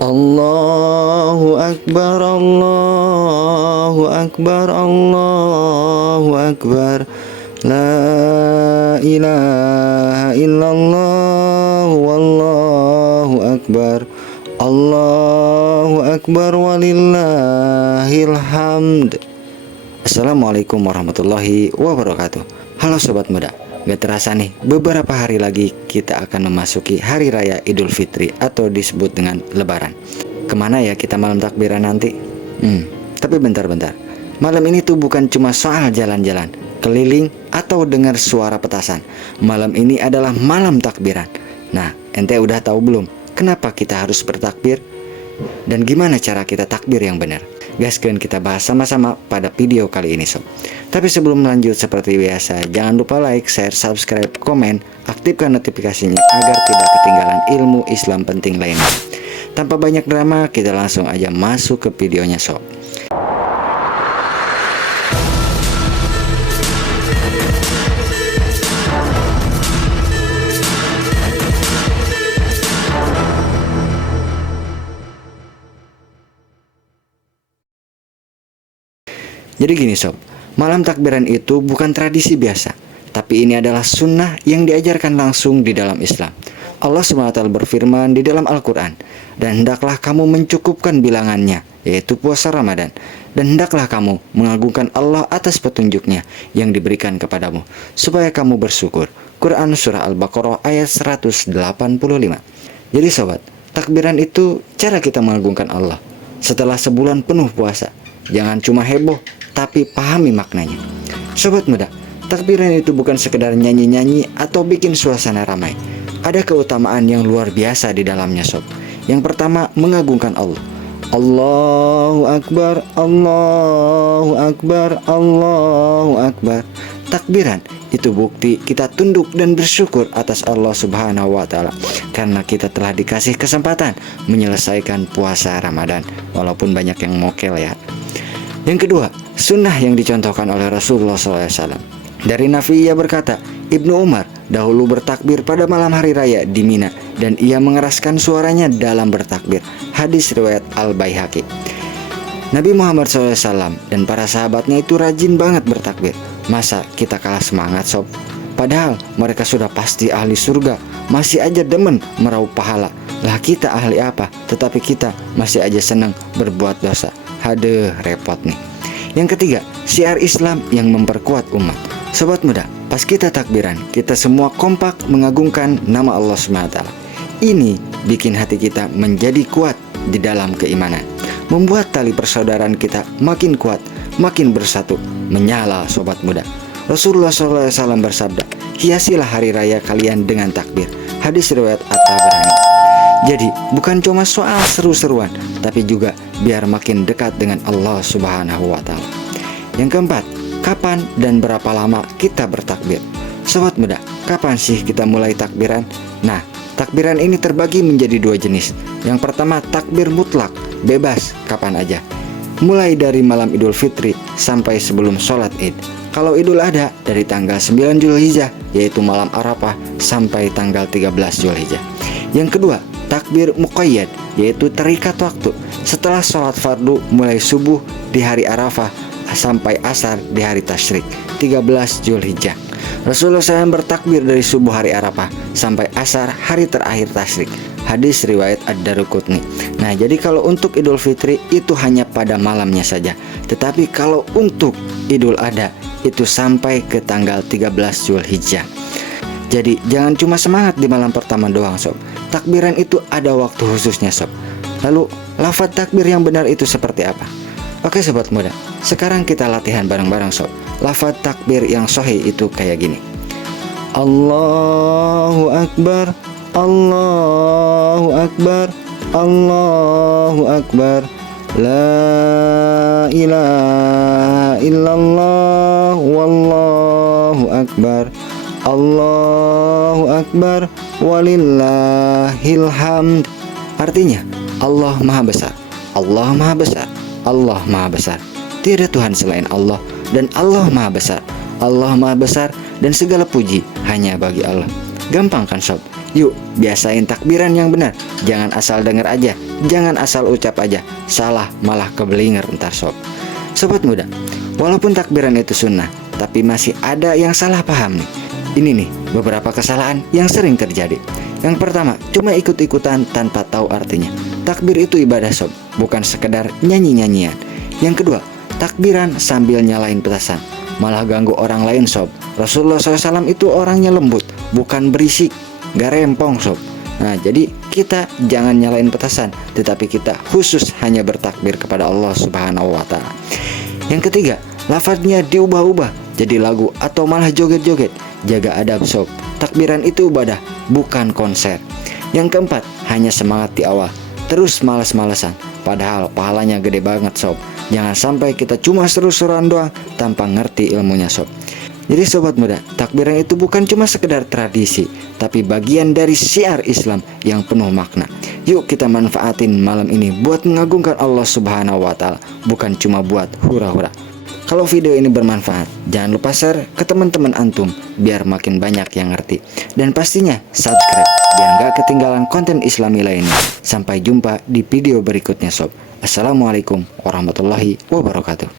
Allahu Akbar, Allahu Akbar, Allahu Akbar. La ilaha illallah, wallahu akbar. Allahu Akbar, walillahil hamd. Assalamualaikum warahmatullahi wabarakatuh. Halo Sobat Muda, gak terasa nih, beberapa hari lagi kita akan memasuki Hari Raya Idul Fitri atau disebut dengan Lebaran. Kemana ya kita malam takbiran nanti? Tapi bentar-bentar, malam ini tuh bukan cuma soal jalan-jalan, keliling, atau dengar suara petasan. Malam ini adalah malam takbiran. Nah, ente udah tahu belum kenapa kita harus bertakbir? Dan gimana cara kita takbir yang benar? Gaskeun kita bahas sama-sama pada video kali ini sob. Tapi sebelum lanjut seperti biasa, jangan lupa like, share, subscribe, komen, aktifkan notifikasinya agar tidak ketinggalan ilmu Islam penting lainnya. Tanpa banyak drama, kita langsung aja masuk ke videonya sob. Jadi gini sob, malam takbiran itu bukan tradisi biasa, tapi ini adalah sunnah yang diajarkan langsung di dalam Islam. Allah SWT berfirman di dalam Al-Quran, dan hendaklah kamu mencukupkan bilangannya, yaitu puasa Ramadan, dan hendaklah kamu mengagungkan Allah atas petunjuknya yang diberikan kepadamu, supaya kamu bersyukur. Quran Surah Al-Baqarah ayat 185. Jadi sobat, takbiran itu cara kita mengagungkan Allah setelah sebulan penuh puasa. Jangan cuma heboh, tapi pahami maknanya. Sobat Muda, takbiran itu bukan sekedar nyanyi-nyanyi atau bikin suasana ramai. Ada keutamaan yang luar biasa di dalamnya sob. Yang pertama, mengagungkan Allah. Allahu Akbar, Allahu Akbar, Allahu Akbar. Takbiran itu bukti kita tunduk dan bersyukur atas Allah Subhanahu wa Ta'ala, karena kita telah dikasih kesempatan menyelesaikan puasa Ramadan, walaupun banyak yang mokel ya. Yang kedua, sunnah yang dicontohkan oleh Rasulullah SAW. Dari Nafi ia berkata, Ibnu Umar dahulu bertakbir pada malam hari raya di Mina, dan ia mengeraskan suaranya dalam bertakbir. Hadis riwayat Al-Baihaqi. Nabi Muhammad SAW dan para sahabatnya itu rajin banget bertakbir. Masa kita kalah semangat sob? Padahal mereka sudah pasti ahli surga, masih aja demen meraup pahala. Lah kita ahli apa? Tetapi kita masih aja senang berbuat dosa. Haduh, repot nih. Yang ketiga, syiar Islam yang memperkuat umat. Sobat Muda, pas kita takbiran, kita semua kompak mengagungkan nama Allah SWT. Ini bikin hati kita menjadi kuat di dalam keimanan, membuat tali persaudaraan kita makin kuat, makin bersatu, menyala Sobat Muda. Rasulullah SAW bersabda, hiasilah hari raya kalian dengan takbir. Hadis riwayat At-Tabarani. Jadi bukan cuma soal seru-seruan, tapi juga biar makin dekat dengan Allah Subhanahu wa Ta'ala. Yang keempat, kapan dan berapa lama kita bertakbir? Sobat Muda, kapan sih kita mulai takbiran? Nah, takbiran ini terbagi menjadi dua jenis. Yang pertama, takbir mutlak, bebas kapan aja, mulai dari malam Idul Fitri sampai sebelum sholat Id. Kalau Idul Adha dari tanggal 9 Zulhijjah, yaitu malam Arafah, sampai tanggal 13 Zulhijjah. Yang kedua, takbir muqayyad, yaitu terikat waktu. Setelah sholat fardu mulai subuh di hari Arafah sampai asar di hari tasyrik 13 Zulhijjah. Rasulullah SAW bertakbir dari subuh hari Arafah sampai asar hari terakhir tasyrik. Hadis riwayat Ad-Daruqutni. Nah, jadi kalau untuk Idul Fitri itu hanya pada malamnya saja. Tetapi kalau untuk Idul Adha itu sampai ke tanggal 13 Zulhijjah. Jadi jangan cuma semangat di malam pertama doang sob. Takbiran itu ada waktu khususnya sob. Lalu lafaz takbir yang benar itu seperti apa? Oke Sobat Muda, sekarang kita latihan bareng-bareng sob. Lafaz takbir yang sahih itu kayak gini. Allahu Akbar, Allahu Akbar, Allahu Akbar. La ilaha illallah, wallahu akbar. Allahu Akbar, walillahil hamd. Artinya, Allah Maha Besar, Allah Maha Besar, Allah Maha Besar. Tiada Tuhan selain Allah, dan Allah Maha Besar. Allah Maha Besar dan segala puji hanya bagi Allah. Gampang kan sob? Yuk biasain takbiran yang benar. Jangan asal dengar aja, jangan asal ucap aja, salah malah kebelinger ntar sob. Sobat muda, walaupun takbiran itu sunnah, tapi masih ada yang salah paham nih. Ini nih beberapa kesalahan yang sering terjadi. Yang pertama, cuma ikut-ikutan tanpa tahu artinya. Takbir itu ibadah sob, bukan sekedar nyanyi-nyanyian. Yang kedua, takbiran sambil nyalain petasan, malah ganggu orang lain sob. Rasulullah SAW itu orangnya lembut, bukan berisik, gak rempong sob. Nah, jadi kita jangan nyalain petasan, tetapi kita khusus hanya bertakbir kepada Allah Subhanahu wa Ta'ala. Yang ketiga, lafadznya diubah-ubah jadi lagu atau malah joget-joget. Jaga adab sob, takbiran itu ibadah, bukan konser. Yang keempat, hanya semangat di awal, terus malas-malesan, padahal pahalanya gede banget sob. Jangan sampai kita cuma seru-seruan doang tanpa ngerti ilmunya sob. Jadi sobat muda, takbiran itu bukan cuma sekedar tradisi, tapi bagian dari syiar Islam yang penuh makna. Yuk kita manfaatin malam ini buat mengagungkan Allah Subhanahu wa Ta'ala, bukan cuma buat hura-hura. Kalau video ini bermanfaat, jangan lupa share ke teman-teman antum biar makin banyak yang ngerti. Dan pastinya subscribe biar gak ketinggalan konten Islami lainnya. Sampai jumpa di video berikutnya sob. Assalamualaikum warahmatullahi wabarakatuh.